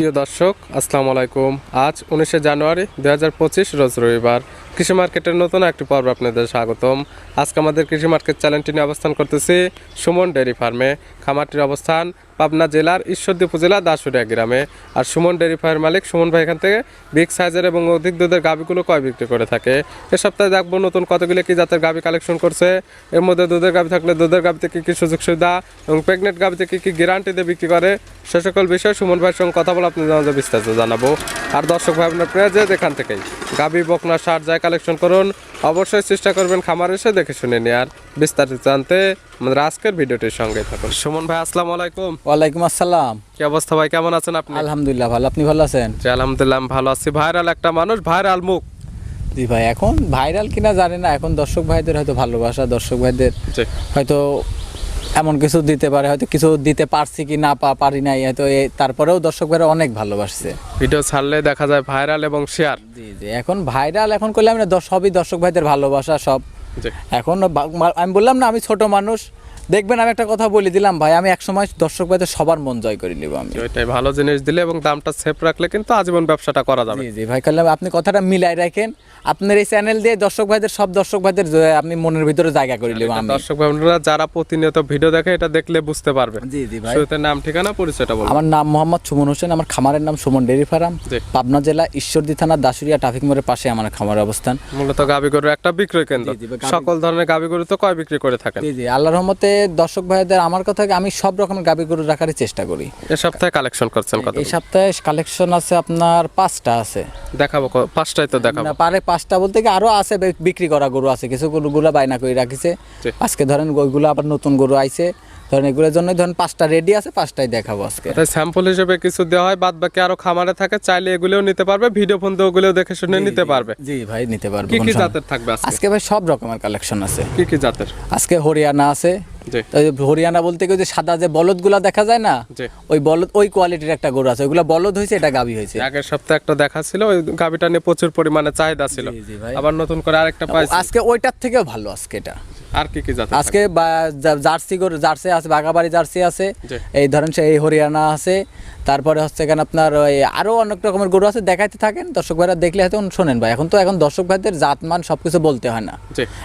প্রিয় দর্শক আসসালামু আলাইকুম। আজ 19শে জানুয়ারি 2025 রোজ রবিবার। কৃষি মার্কেটের নতুন একটি পর্ব আপনাদের স্বাগতম। আজকে আমাদের কৃষি মার্কেট চ্যানেলটি নিয়ে অবস্থান করতেছি সুমন ডেয়ারি ফার্মে। খামারটির অবস্থান পাবনা জেলার ঈশ্বরদী উপজেলা দাসুরিয়া গ্রামে। আর সুমন ডেয়ারি ফার্মের মালিক সুমন ভাই এখান থেকে বিগ সাইজের এবং অধিক দুধের গাভীগুলো ক্রয় বিক্রি করে থাকে। এ সপ্তাহে দেখবো নতুন কতগুলো কি জাতের গাভী কালেকশন করছে, এর মধ্যে দুধের গাভী থাকলে দুধের গাভীতে কী কী সুযোগ সুবিধা এবং প্রেগনেন্ট গাভীতে কী কী গ্যারান্টি দিয়ে বিক্রি করে, সে সকল বিষয়ে সুমন ভাইয়ের সঙ্গে কথা বলে আপনাদের আমাদের বিস্তারিত জানাবো। আর দর্শক ভাই আপনার প্রিয় এখান থেকেই গাভী বকনা সার যায় কালেকশন করুন, অবশ্যই চেষ্টা করবেন খামার এসে দেখে শুনে নেওয়ার। বিস্তারিত জানতে আমাদের আজকের ভিডিওটির সঙ্গে থাকুন। সুমন ভাই আসসালামু আলাইকুম। ওয়ালাইকুম আসসালাম। কি অবস্থা ভাই, কেমন আছেন আপনি? আলহামদুলিল্লাহ ভালো, আপনি ভালো আছেন? জি আলহামদুলিল্লাহ আমি ভালো আছি। ভাইরাল একটা মানুষ, ভাইরাল মুখ। জি ভাই, এখন ভাইরাল কিনা জানি না, এখন দর্শক ভাইদের হয়তো ভালোবাসা, দর্শক ভাইদের হয়তো এমন কিছু দিতে পারে, হয়তো কিছু দিতে পারছি কি না পারি নাই, হয়তো তারপরেও দর্শক ভাইরা অনেক ভালোবাসছে। ভিডিও ছাড়লে দেখা যায় ভাইরাল এবং শেয়ার। জি জি, এখন ভাইরাল এখন করলে আমি সবই দর্শক ভাইদের ভালোবাসা সব। এখন আমি বললাম না, আমি ছোট মানুষ, দেখবেন আমি একটা কথা বলে দিলাম ভাই, আমি একসময় দর্শক ভাইদের সবার মন জয় করে নিব। আমি ওইটাই, ভালো জিনিস দিলে এবং দামটা সেফ রাখলে কিন্তু আজীবন ব্যবসাটা করা যাবে। জি জি ভাই, কারণ আপনি কথাটা মিলাই রাখেন, আপনার এই চ্যানেল দিয়ে দর্শক ভাইদের সব দর্শক ভাইদের আপনি মনের ভিতরে জায়গা করে নিব। আমি দর্শক ভাইরা যারা প্রতিনিয়ত ভিডিও দেখে এটা দেখলে বুঝতে পারবে। জি জি ভাই, শুরুতে নাম ঠিকানা পরিচয়টা বলুন। আমার নাম মোহাম্মদ সুমন হোসেন, আমার খামারের নাম সুমন ডেয়ারি ফার্ম, পাবনা জেলা ঈশ্বরদী থানা দাসুরিয়া ট্রাফিক মোড়ের পাশে আমার খামারের অবস্থান। মূলত গাভী গরুর একটা বিক্রয় কেন্দ্র, সকল ধরনের গাভী গরু তো ক্রয় বিক্রি করে থাকেন। জি জি, আল্লাহর রহমতে দর্শক ভাইদের আমার কথা, আমি সব রকমের গাভী গরু রাখারই চেষ্টা করি। এই সপ্তাহে কালেকশন করছেন কত? এই সপ্তাহে কালেকশন আছে আপনার 5টা আছে। দেখাবো, 5টাই তো দেখাবো। পারে 5টা বলতে কি আরো আছে, বিক্রি করা গরু আছে, কিছু গরুগুলো বাইনা করে রাখিছে। আজকে ধরেন ওইগুলো আবার নতুন গরু আইছে, ধরেন এগুলোর জন্য ধরেন 5টা রেডি আছে, 5টাই দেখাবো আজকে। তাই স্যাম্পল হিসেবে কিছু দেওয়া হয়, বাদ বাকি আরো খামারে থাকে, চাইলে এগুলোও নিতে পারবে, ভিডিও ফোন দিয়ে ওগুলোও দেখে শুনে নিতে পারবে। জি ভাই, নিতে পারবে। কি কি জাতের থাকবে আজকে ভাই? সব রকমের কালেকশন আছে। কি কি জাতের? আজকে হরিয়ানা আছে। হরিয়ানা বলতে কি, যে সাদা যে বলদগুলা দেখা যায় না, ওই বলদ, ওই কোয়ালিটির একটা গরু আছে, ওইগুলা বলদ হয়েছে, এটা গাভী হয়েছে। আগের সপ্তাহে একটা দেখা ছিল, ওই গাভীটা নিয়ে প্রচুর পরিমাণে চাহিদা ছিল, আবার নতুন করে আরেকটা পাইছি আজকে, ওইটার থেকেও ভালো আজকে এটা। আর কি কি জাতের? আজকে জার্সি গরু, জার্সি আছে, বাগাবাড়ি জার্সি আছে, এই ধরেন সেই হরিয়ানা আছে, তারপরে হচ্ছে কেন আপনার ওই আরো অনেক রকমের গরু আছে, দেখাইতে থাকেন দর্শক ভাইরা, দেখলে হয়তো শোনেন ভাই। এখন দর্শক ভাইদের জাতমান সবকিছু বলতে হয় না,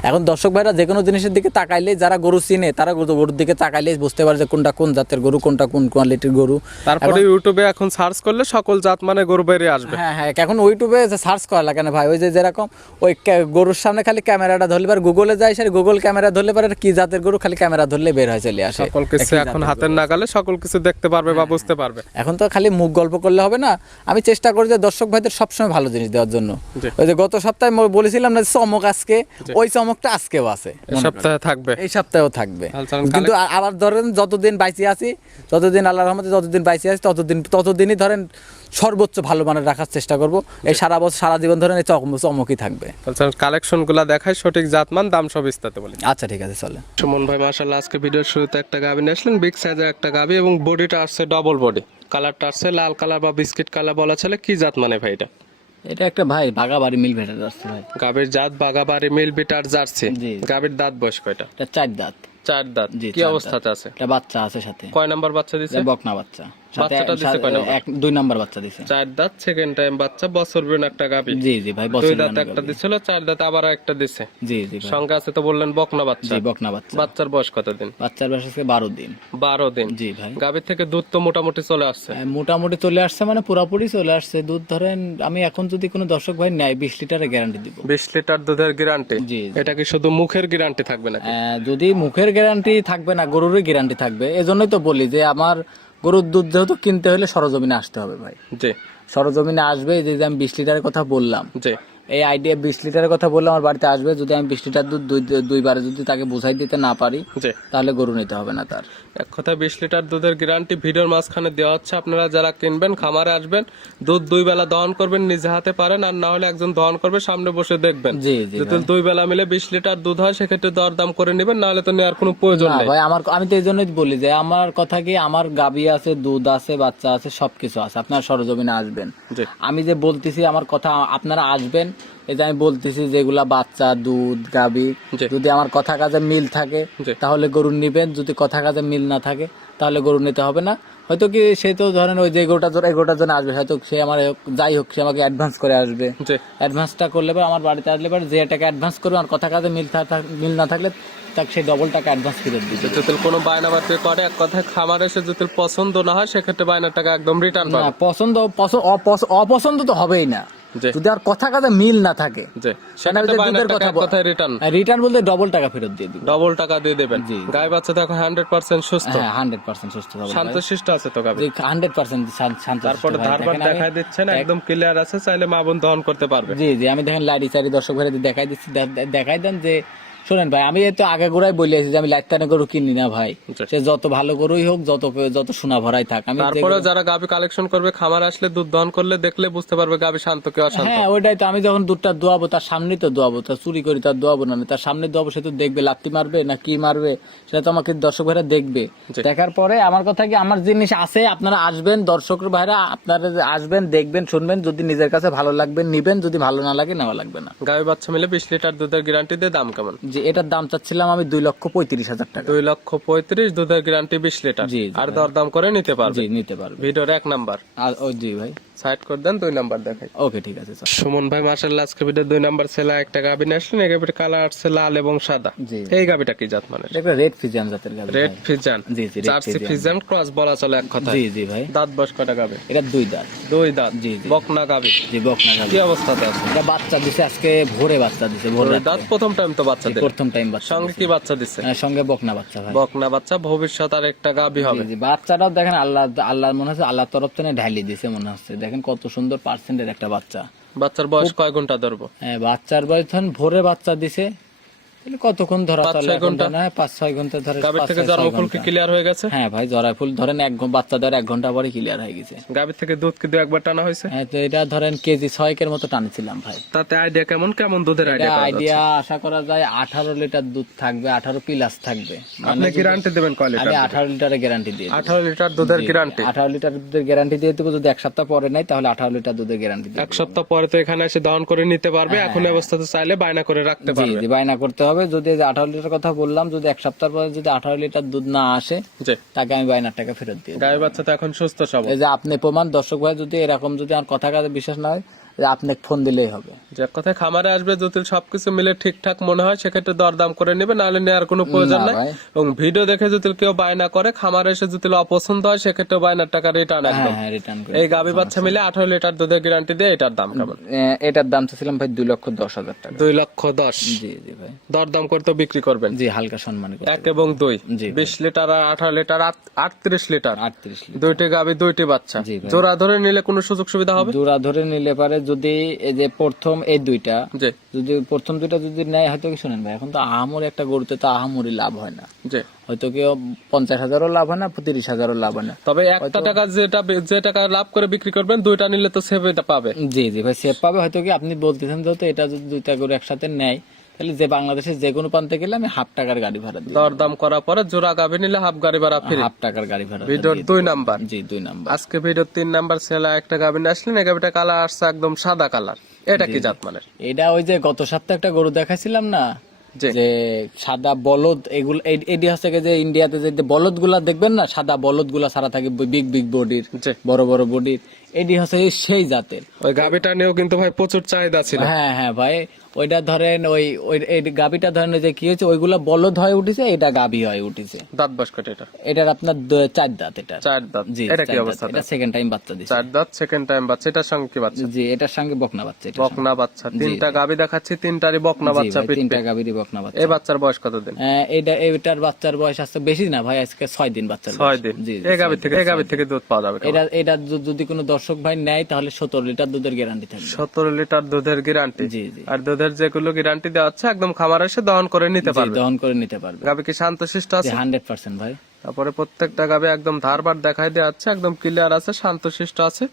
এখন দর্শক ভাইরা যে কোনো জিনিসের দিকে তাকাইলে, যারা গরু চিনে তারা গরুর দিকে তাকাইলে বুঝতে পারে যে কোনটা কোন জাতের গরু, কোনটা কোন কোয়ালিটির গরু। তারপরে ইউটিউবে এখন সার্চ করলে সকল জাত মানে গরু বেরিয়ে আসবে। হ্যাঁ হ্যাঁ, এখন ইউটিউবে সার্চ করা লাগে না ভাই, ওই যে যেরকম ওই গরুর সামনে খালি ক্যামেরাটা ধরলে পারে, গুগলে যায় সে গুগল ক্যামেরা ধরলে পারে কি জাতের গরু, খালি ক্যামেরা ধরলে বের হয়ে চলে আসে। সকল কিছু এখন হাতের নাগালে সকল কিছু দেখতে পারবে বা বুঝতে পারবে। এখন তো খালি মুখ গল্প করলে হবে না, আমি চেষ্টা করি যে দর্শক ভাইদের সবসময় ভালো জিনিস দেওয়ার জন্য। ওই যে গত সপ্তাহে বলেছিলাম না চমক আজকে, ওই চমকটা আজকেও আছে, এই সপ্তাহে থাকবে, এই সপ্তাহেও থাকবে। কিন্তু আবার ধরেন যতদিন বাইচে আছি, ততদিন আল্লাহর রহমতে যতদিন বাইচে আছি, ততদিনই ধরেন সর্বোচ্চ ভালো মানের রাখার চেষ্টা করব। এই সারা বছর সারা জীবন ধরেন এই চমকই থাকবে। কালেকশন গুলা দেখায়, সঠিক জাতমান, দাম সব বিস্তারিত বলি। আচ্ছা ঠিক আছে, চলে। সুমন ভাই মাশাআল্লাহ আজকে ভিডিওর শুরুতে একটা গাভী নিয়ে আসলেন, বিগ সাইজের একটা গাভী, এবং বডিটা আসছে ডবল বডি, কালারটা আসছে লাল কালার বা বিস্কিট কালার বলা চলে। কি জাত মানে ভাই এটা? এটা একটা ভাই বাগাবাড়ি মিল ভেটার জার্সি ভাই। গাভীর জাত বাগাবাড়ি মিল বিটার জার্সি। গাভীর দাঁত বয়স কয়টা? এটা 4 দাঁত। 4 দাঁত। কি অবস্থাতে আছে? এটা বাচ্চা আছে সাথে। কয় নাম্বার বাচ্চা দিছে? বকনা বাচ্চা। বাচ্চাটা দিছে কয় নাম্বার? 2 নাম্বার বাচ্চা দিছে। 4 দাঁত, সেকেন্ড টাইম বাচ্চা, বছর বিন একটা গাভী। জি জি ভাই, বছর 2 দাঁত একটা দিছিল, 4 দাঁত আবার একটা দিছে। জি জি ভাই। সঙ্গে আছে তো বললেন বকনা বাচ্চা। জি, বকনা বাচ্চা। বাচ্চার বয়স কত দিন? বাচ্চার বয়স আছে 12 দিন। 12 দিন। জি ভাই। গাভীর থেকে দুধ তো মোটামুটি চলে আসছে। মোটামুটি চলে আসছে, মানে পুরোপুরি চলে আসছে দুধ। ধরেন আমি এখন যদি কোনো দর্শক ভাই নেয় 20 লিটারের গ্যারান্টি দিব। 20 লিটার দুধের গ্যারান্টি? জি। এটা কি শুধু মুখের গ্যারান্টি থাকবে নাকি? যদি মুখের গ্যারান্টি থাকবে না, গরুরই গ্যারান্টি থাকবে। এজন্যই তো বলি যে আমার গরুর দুধ যেহেতু কিনতে হলে সরজমিনে আসতে হবে ভাই। জি, সরজমিনে আসবে। যে আমি 20 লিটারের কথা বললাম, জি, এই আইডিয়া 20 লিটারের কথা বললাম, আমার বাড়িতে আসবে। যদি আমি 20 লিটার দুধ দুইবারে যদি তাকে বোঝাই দিতে না পারি, তাহলে গরু নিতে হবে না তার। এক কথা 20 লিটার দুধের গ্যারান্টি ভিডিওর মাঝখানে দেওয়া হচ্ছে। আপনারা যারা কিনবেন, খামারে আসবেন, দুধ 2 বেলা দহন করবেন, নিজে হাতে পারেন, আর না হলে একজন দহন করবে, সামনে বসে দেখবেন। যদি 2 বেলা মিলে 20 লিটার দুধ হয়, সেক্ষেত্রে দরদাম করে নেবেন, না হলে তো নেওয়ার কোনো প্রয়োজন নেই ভাই। আমি তো এই জন্যই বলি যে আমার কথা কি, আমার গাভী আছে, দুধ আছে, বাচ্চা আছে, সবকিছু আছে। আপনারা সরজমিনে আসবেন। আমি যে বলতেছি আমার কথা, আপনারা আসবেন। এই যে আমি বলতেছি যেগুলা বাচ্চা, দুধ, গাভী, যদি আমার কথা কাজে মিল থাকে তাহলে গরু নিবেন, যদি কথা কাজে মিল না থাকে তাহলে গরু নিতে হবে না। হয়তো কি সে তো ধরেন ওই যে এগোটার জন্য আসবে, হয়তো সে আমার যাই হোক সে আমাকে অ্যাডভান্স করে আসবে। জি অ্যাডভান্সটা করলে পরে আমার বাড়িতে আসলে পরে যে টাকা অ্যাডভান্স করবে আর কথা কাজে মিল না থাকলে তাকে সেই ডবল টাকা অ্যাডভান্স ফেরত দিতে। যদি কোনো বায়না বাড়তি করে, এক কথায় খামার এসে যদি পছন্দ না হয় সেক্ষেত্রে বায়নার টাকা একদম রিটার্ন না পাবে। অপছন্দ তো হবেই না, জি যদি আর কথা কাজে মিল না থাকে জি, সেক্ষেত্রে বায়নার টাকা এক কথায় রিটার্ন বলতে ডবল টাকা ফেরত দিয়ে দিব। ডবল টাকা দিয়ে দেবেন। জি। গায়ে বাচ্চা তো এখন 100% সুস্থ, হ্যাঁ 100% সুস্থ হবে ভাই। শান্তশিষ্ট আছে তো গাবে। জি 100% শান্ত। তারপরে ধারবার দেখাই দিচ্ছেন, একদম ক্লিয়ার আছে, চাইলে মা বোন দহন করতে পারবে। জি জি, আমি দেখেন লাইটি চারি দর্শক ভাইরা দেখাই দিচ্ছি, দেখাই দেন যে শোনেন ভাই, আমি তো আগে গোড়াই বলে আছি যে আমি লাইটানে গরু কিনি না ভাই, সে যত ভালো গরুই হোক, যত সোনা ভরাই থাক। আমি তারপরে যারা গাবি কালেকশন করবে, খামার আসলে দুধ দহন করলে দেখলে বুঝতে পারবে গাবি শান্ত কি অশান্ত। হ্যাঁ ওইটাই তো, আমি যখন দুধটা দোয়াবো তার সামনেই তো দোয়াবো, তার চুরি করি তার দোয়াবো না, তার সামনে দোয়াবো, সে তো দেখবে লাত্তি মারবে না কি মারবে, সেটা তো আমাকে দর্শক ভাইরা দেখবে। দেখার পরে আমার কথা কি, আমার জিনিস আছে, আপনারা আসবেন দর্শক ভাইরা, আপনারা আসবেন দেখবেন শুনবেন, যদি নিজের কাছে ভালো লাগবে নিবেন, যদি ভালো না লাগে নেওয়া লাগবে না। গাবি বাচ্চা মিলে 20 লিটার দুধের গ্যারান্টি দিয়ে দাম কেমন? যে এটার দাম চাচ্ছিলাম আমি 2,35,000 টাকা। 2,35,000 দুধের গ্যারান্টি 20 লিটার। জি, আর দরদাম করে নিতে পারবে। জি নিতে পারবে। ভিডিওর 1 নাম্বার আর ওই জি ভাই সাইড করে দেন, 2 নাম্বার দেখাই। ওকে ঠিক আছে স্যার। সুমন ভাই মাশাআল্লাহ আজকে ভিডিও 2 নাম্বার ছেলে একটা গাবি নিয়ে আসলেন। এই গাবিটা কালার আছে লাল এবং সাদা। জি। এই গাবিটা কি জাত মানে? এটা রেড ফিজিয়ান জাতের গাবি। Red Fijian. জি জি, red jersey Fijian। Fijian cross বলা চলে এক কথায়। জি জি ভাই। দাঁত বয়স কয়টা গাবি? এটা 2 দাঁত। 2 দাঁত। জি জি। বকনা গাবি। জি বকনা গাবি। কি অবস্থাতে আছে? এটা বাচ্চা দিছে আজকে ভোরে, বাচ্চা দিছে ভোর 2 রাতে। দাঁত, প্রথম টাইম তো বাচ্চা দিল। প্রথম টাইম বাচ্চা। সঙ্গে কি বাচ্চা দিছে? সঙ্গে বকনা বাচ্চা ভাই। বকনা বাচ্চা, ভবিষ্যৎ আর একটা গাবি হবে। জি জি, বাচ্চাটাও দেখেন আল্লাহ মনে হচ্ছে আল্লাহর তরফ থেকে ঢালি দিছে মনে হচ্ছে, দেখেন কত সুন্দর পার্সেন্টের একটা বাচ্চা। বাচ্চার বয়স কয় ঘন্টা ধরবো? হ্যাঁ বাচ্চার বয়স ধরেন ভোরে বাচ্চা দিছে, তাহলে কতক্ষণ ধরা 5-6 ঘন্টা না, 5-6 ঘন্টা ধরে। গাবির থেকে জন্ম ফুল কি ক্লিয়ার হয়ে গেছে? হ্যাঁ ভাই জরাই ফুল ধরেন বাচ্চা ধরে 1 ঘন্টা পরে ক্লিয়ার হয়ে গেছে। গাবির থেকে দুধ কি 2-1 বার টানা হয়েছে? হ্যাঁ তো এটা ধরেন কেজি 6 মতো টানছিলাম ভাই। তাতে আইডিয়া কেমন দুধের এটা আইডিয়া? আইডিয়া আশা করা যায় 18 লিটার দুধ থাকবে, 18 প্লাস থাকবে। আপনি গ্যারান্টি দেবেন কয় লিটার? আমি 18 লিটারের গ্যারান্টি দিয়ে দিই। 18 লিটার দুধের গ্যারান্টি। 18 লিটার দুধের গ্যারান্টি দিয়ে দেবো, যদি 1 সপ্তাহ পরে নাই তাহলে 18 লিটার দুধের গ্যারান্টি দিই। 1 সপ্তাহ পরে তো এখানে এসে দহন করে নিতে পারবে, এখন অবস্থাতে চাইলে বায়না করে রাখতে জি পারবে। জি বায়না করতে হবে, যদি 18 লিটার কথা বললাম, যদি 1 সপ্তাহ পরে যদি 18 লিটার দুধ না আসে জি, তাকে আমি বায়নার টাকা ফেরত দিই। গায়ে বাচ্চা তো এখন সুস্থ সবল। এই যে আপনি প্রমাণ, দর্শক ভাই যদি এরকম যদি আমার কথা কাজে বিশ্বাস না হয়, যে আপনি ফোন দিলেই হবে। যে কথায় খামারে আসবে, যদি সবকিছু মিলে ঠিকঠাক মনে হয় সেক্ষেত্রে দরদাম করে নেবে, নাহলে নেওয়ার কোনো প্রয়োজন না নাই। ভাই। এবং ভিডিও দেখে যদি কেউ বায়না করে, খামারে এসে যদি অপছন্দ হয় সেক্ষেত্রে বায়নার টাকা রিটার্ন একদম। হ্যাঁ রিটার্ন করে। এই গাবি বাচ্চা মিলে 18 লিটার দুধের গ্যারান্টি দিয়ে এটার দাম কেমন? এটার দাম চাচ্ছিলাম ভাই 2,10,000 টাকা। 2,10,000। জি জি ভাই। দরদাম করতে বিক্রি করবেন? জি হালকা সম্মান করে। 1 এবং 2, জি 20 লিটার আর 18 লিটার, 38 লিটার। 38 লিটার। 2টি গাবি 2টি বাচ্চা। জি ভাই। জোড়া ধরে নিলে কোনো সুযোগ সুবিধা হবে? জোড়া ধরে নিলে পারে, যদি এই যে প্রথম এই দুইটা, জি যদি প্রথম দুইটা যদি নেয়, হয়তো কি শোনেন ভাই, এখন তো আহামরি একটা গরুতে তো আহামরি লাভ হয় না, জি। হয়তো কেউ 50,000ও লাভ হয় না, 30,000ও লাভ হয় না। তবে একটা টাকা যে টাকা লাভ করে বিক্রি করবেন, 2টা নিলে তো সেভ এটা পাবে। জি জি ভাই সেভ পাবে। হয়তো কি আপনি বলতেছেন যেহেতু এটা যদি 2টা গরু একসাথে নেয়, তাহলে যে বাংলাদেশের যে কোনো প্রান্তে গেলে আমি ½ টাকার গাড়ি ভাড়া দিই। দরদাম করার পরে জোড়া গাবি নিলে হাফ গাড়ি ভাড়া ফ্রি। ½ টাকার গাড়ি ভাড়া। ভিডিওর 2 নাম্বার। জি 2 নাম্বার। আজকে ভিডিওর 3 নাম্বার ছেলে একটা গাবি নিয়ে আসলেন। এই গাবিটা কালার আসছে একদম সাদা কালার। এটা কি জাত মানের? এটা ওই যে গত সপ্তাহে একটা গরু দেখাইছিলাম না, জি। যে সাদা বলদ, এগুলো এডি হচ্ছে যে ইন্ডিয়াতে যে বলদ গুলা দেখবেন না, সাদা বলদ গুলা সারা থাকে, বিগ বিগ বডির, জি। বড় বড় বডির, এডি হচ্ছে সেই জাতের। ওই গাবিটা নিয়েও কিন্তু ভাই প্রচুর চাহিদা ছিল। হ্যাঁ হ্যাঁ ভাই, ওইটা ধরেন ওই গাবিটা ধরেন ওই যে কি হয়েছে, ওইগুলা বলদ হয়ে উঠেছে, এটা গাবি হয়ে উঠেছে। দাঁত বয়স কত এটা? এটার আপনার 4 দাঁত। এটা 4 দাঁত। জি এটা কি 4 অবস্থা? দাঁত। এটা সেকেন্ড টাইম বাচ্চা দিছে। 4 দাঁত, সেকেন্ড টাইম বাচ্চা। এটার সঙ্গে কি বাচ্চা? জি এটার সঙ্গে বকনা বাচ্চা। এটা বকনা বাচ্চা। 3টা গাবি দেখাচ্ছি, 3টারই বকনা বাচ্চা। 3টা গাবিরই বকনা বাচ্চা। এই বাচ্চার বয়স কত দিন? এটার বাচ্চার বয়স আছে বেশি না ভাই, আজকে 6 দিন বাচ্চার বয়স। 6 দিন। জি এই গাবি থেকে দুধ পাওয়া যাবে কেমন? এটা যদি কোনো দর্শক ভাই নেয় তাহলে 17 লিটার দুধের গ্যারান্টি থাকবে। 17 লিটার দুধের গ্যারান্টি। জি জি। আর দুধের যেগুলো গ্যারান্টি দেওয়া হচ্ছে একদম খামার এসে দহন করে নিতে জি, পারবে। দহন করে নিতে পারবে। গাবি কি শান্তশিষ্ট আছে? 100% ভাই। তারপরে প্রত্যেকটা গাবি একদম ধারবার দেখাই দেওয়া আছে, একদম ক্লিয়ার আছে, শান্তশিষ্ট আছে।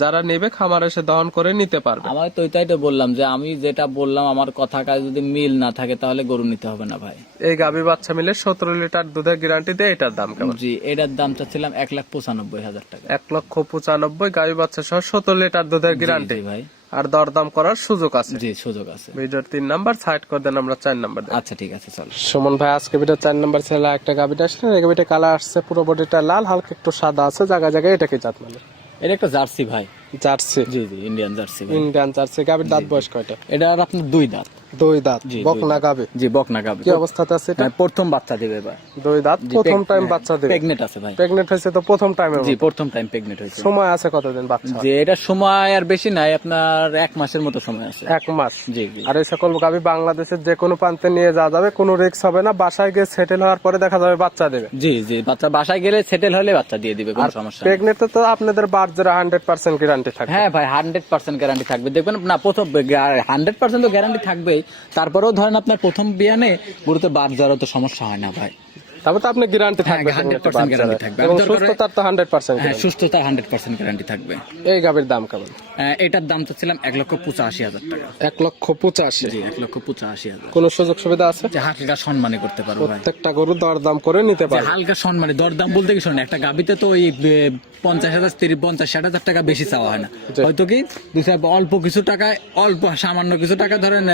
যারা নেবে খামার এসে দহন করে নিতে পারবে। আমার তো ওইটাই তো বললাম, যে আমি যেটা বললাম আমার কথা কাজ যদি মিল না থাকে তাহলে গরু নিতে হবে না ভাই। এই গাবি বাচ্চা মিলে 17 লিটার দুধের গ্যারান্টি দেয়। এটার দাম কেমন? জি এটার দাম চাচ্ছিলাম 1,95,000 টাকা। 1,95,000। গাবি বাচ্চা সহ 17 লিটার দুধের গ্যারান্টি। জি ভাই। আর দরদাম করার সুযোগ আছে। জি সুযোগ আছে। ভিডিওর 3 নাম্বার সাইড করে দেন, আমরা 4 নাম্বার দেন। আচ্ছা ঠিক আছে চলো। সুমন ভাই আজকে ভিডিও 4 নাম্বার ছেলে একটা গাবিটা আসলে, এই গাবিটা কালার আসছে, পুরো বডিটা লাল, হালকা একটু সাদা আছে জায়গা জায়গায়। এটা কি জাত মানে? এটা একটা জার্সি ভাই। জার্সি? জি জি ইন্ডিয়ান জার্সি ভাই। Indian jersey. গাবির দাঁত বয়স কয়টা? এটা আর আপনার 2 দাঁত। 2 দাঁত। জি, বকনা গাবি? জি বকনা গাবি। কি অবস্থাতে আছে এটা? প্রথম বাচ্চা দেবে ভাই। 2 দাঁত, প্রথম টাইম বাচ্চা দেবে। প্রেগনেন্ট আছে ভাই। প্রেগনেন্ট হয়েছে তো প্রথম টাইমে? জি প্রথম টাইম প্রেগনেন্ট হয়েছে। সময় আছে কতদিন বাচ্চা? যে এটা সময় আর বেশি নাই, আপনার 1 মাসের মতো সময় আছে। 1 মাস? জি জি। আর এই সকল গাবি বাংলাদেশের যে কোনো প্রান্তে নিয়ে যাওয়া যাবে, কোনো রিস্ক হবে না। বাসায় গিয়ে সেটেল হওয়ার পরে দেখা যাবে বাচ্চা দেবে? জি জি, বাচ্চা বাসায় গেলে সেটেল হলে বাচ্চা দিয়ে দিবে, কোনো সমস্যা নেই। প্রেগনেন্ট তো আপনাদের বার্থের 100% গ্যারান্টি থাকে? হ্যাঁ ভাই 100% গ্যারান্টি থাকবে। দেখবেন না প্রথম 100% তো গ্যারান্টি থাকবেই, তারপরেও ধরেন আপনার প্রথম বিয়ানে গরুতে বাদ যাওয়ার তো সমস্যা হয় না ভাই। তবে তো আপনি গ্যারান্টি থাকবে? 100% গ্যারান্টি থাকবে। এবং সুস্থতার তো 100%? হ্যাঁ সুস্থতার 100% গ্যারান্টি থাকবে। এই গাবির দাম কেমন? এটার দাম তো ছিলাম 1,85,000 টাকা। 1,85,000? জি 1,85,000। কোন সুযোগ সুবিধা আছে? যে হালকা সম্মানী করতে পারবো ভাই। প্রত্যেকটা গরু দরদাম করে নিতে যে পারবে? হালকা সম্মানী, দরদাম বলতে কি শোনেন, একটা গাবিতে তো ওই 50,000 50-60,000 টাকা বেশি চাওয়া হয় না। হয়তো কি অল্প কিছু টাকায়, অল্প সামান্য কিছু টাকা ধরেন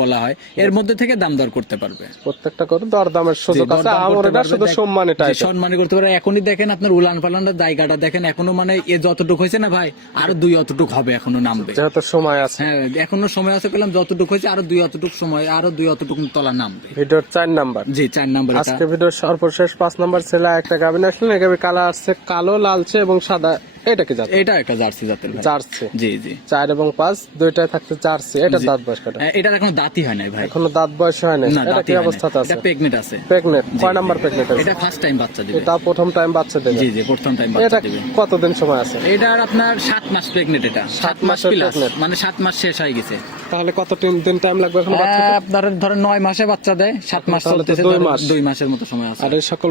বলা হয়, এর মধ্যে থেকে দাম দর করতে পারবে। প্রত্যেকটা গরু দরদামের সুযোগ আছে। আমার এটা শুধু সম্মানী টাইপ। সম্মানী করতে পারে। এখনই দেখেন আপনার উলান পালানের জায়গাটা দেখেন, এখনো মানে এ যতটুকু হয়েছে না ভাই, আরো 2 অতটুকু হবে, এখনো নামবে। যেহেতু সময় আছে। হ্যাঁ এখনো সময় আছে, বললাম যতটুকু হয়েছে আরো 2 অতটুকু সময়, আরো 2 অতটুকু তলা নামবে। ভিডিওর 4 নাম্বার? জি 4 নাম্বার। আজকে ভিডিওর সর্বশেষ 5 নাম্বার ছেলে একটা গাবি আসলে, এই গাবি কালার আছে কালো, লালচে এবং সাদা। এটা কি জাত? এটা একটা জার্সি জাতের ভাই। জার্সি? জি জি। 4 এবং 5 দুইটাই থাকছে জার্সি। এটা দাঁত বয়স কয়টা? এটার এখনো দাঁতই হয় নাই ভাই। এখনো দাঁত বয়স হয় না? না এটা দাঁতই কি হয় নাই। অবস্থাতে আছে? এটা প্রেগনেন্ট আছে। প্রেগনেন্ট? কয় নাম্বার প্রেগনেন্ট আছে? এটা ফার্স্ট টাইম বাচ্চা দিবে। এটা প্রথম টাইম বাচ্চা দেবে? জি জি প্রথম টাইম এটা বাচ্চা দিবে। কতদিন সময় আছে? এটার আপনার 7 মাস প্রেগনেন্ট। এটা 7 মাস মাসের প্লাস, pregnant? মানে 7 মাস শেষ হয়ে গেছে। তাহলে কত দিন টাইম লাগবে এখন বাচ্চা? আপনার ধরেন 9 মাসে বাচ্চা দেয়, 7 মাস তাহলে তো চলতেছে, 2 মাস। 2 মাসের মতো সময় আছে। আর এই সকল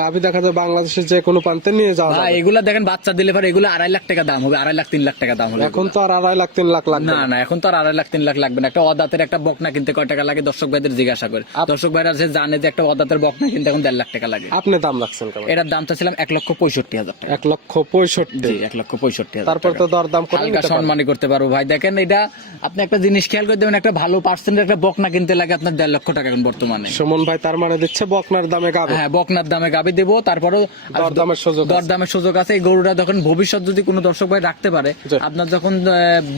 গাভি দেখা যায় বাংলাদেশের যে কোনো প্রান্তে নিয়ে যাওয়া ভাই যায়? এগুলা দেখেন বাচ্চা দিলে পরে এগুলো 2.5 লাখ টাকা দাম হবে, 2.5 লাখ 3 লাখ টাকা দাম হবে। এখন তো আর 2.5 লাখ 3 লাখ লাগবে না না, এখন তো আর 2.5 লাখ 3 লাখ লাগবে না। একটা অদাতের একটা বকনা কিনতে কয় টাকা লাগে দর্শক ভাইদের জিজ্ঞাসা করে। দর্শক ভাইরা যে জানে যে একটা অদাতের বকনা কিনতে এখন 1.5 লাখ টাকা লাগে। আপনি দাম রাখছেন কেমন? এটার দামটা ছিলাম 1,65,000 টাকা। 1,65,000? জি 1,65,000। তারপর তো দরদাম করে হালকা সম্মানী করতে পারবো ভাই। দেখেন এটা আপনি একটা জিনিস খেয়াল করে দেবেন, একটা ভালো পার্সেন্টের একটা বকনা কিনতে লাগে আপনার 1.5 লক্ষ টাকা এখন বর্তমানে। সুমন ভাই তার মানে দিচ্ছে বকনার দামে গাবি? হ্যাঁ বকনার দামে গাবি দেবো, তারপরে দরদামের সুযোগ আছে? দরদামের সুযোগ আছে। এই গরুটা যখন ভবিষ্যৎ যদি কোনো দর্শক ভাই রাখতে পারে, আপনার যখন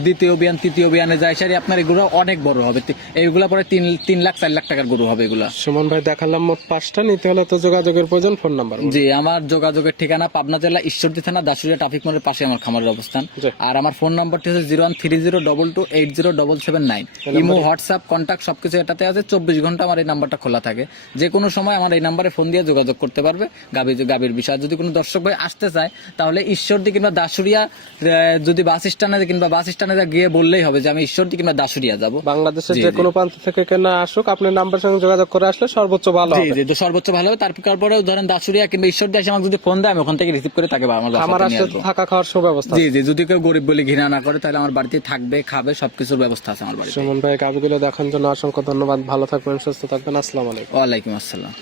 দ্বিতীয় বিয়ান তৃতীয় বিয়ানে যায় সারি আপনার এগুলো অনেক বড় হবে। এইগুলা পরে 3 লাখ 4 লাখ টাকার গরু হবে এগুলা। সুমন ভাই দেখালাম মোট 5টা, নিতে হলে তো যোগাযোগের প্রয়োজন। Phone number? জি আমার যোগাযোগের ঠিকানা পাবনা জেলা ঈশ্বরদী থানা দাসুরিয়া ট্রাফিক মোড়ের পাশে আমার খামারের অবস্থান। আর আমার ফোন নাম্বারটি হচ্ছে 013022807779। ইমো হোয়াটসঅ্যাপ কন্টাক্ট সবকিছু এটাতে আছে। 24 ঘন্টা আমার এই নাম্বারটা খোলা থাকে। যে কোনো সময় আমার এই নাম্বারে ফোন দিয়ে যোগাযোগ করতে পারবে গাভীর বিষয়ে। যদি কোনো দর্শক ভাই আসতে চায় তাহলে ঈশ্বরদী কিংবা দাসুরিয়া, যদি বাস স্ট্যান্ডে কিংবা বাস স্ট্যান্ডে গিয়ে বললেই হবে যে আমি ঈশ্বরদী কিংবা দাসুরিয়া যাব। বাংলাদেশের যে কোনো প্রান্ত থেকে কেনা আসুক, আপনার নাম্বার সঙ্গে যোগাযোগ করে আসলে সর্বোচ্চ ভালো হবে। জি জি সর্বোচ্চ ভালো হবে। তারপরেও ধরেন দাসুরিয়া কিংবা ঈশ্বরদী এসে আমাকে যদি ফোন দেয় আমি ওখান থেকে রিসিভ করে তাকে আমার আমার বাসায় নিয়ে আসলে আসবো। থাকা খাওয়ার সুব্যবস্থা? জি জি, যদি কেউ গরিব বলে ঘৃণা না করে তাহলে আমার বাড়িতে থাকবে, খাবে, সবকিছুর ব্যবস্থা আছে আমার বাড়িতে। সুমন ভাই গাভিগুলো দেখার জন্য অসংখ্য ধন্যবাদ। ভালো থাকবেন, সুস্থ থাকবেন। আসসালামু আলাইকুম। ওয়ালাইকুম আসসালাম।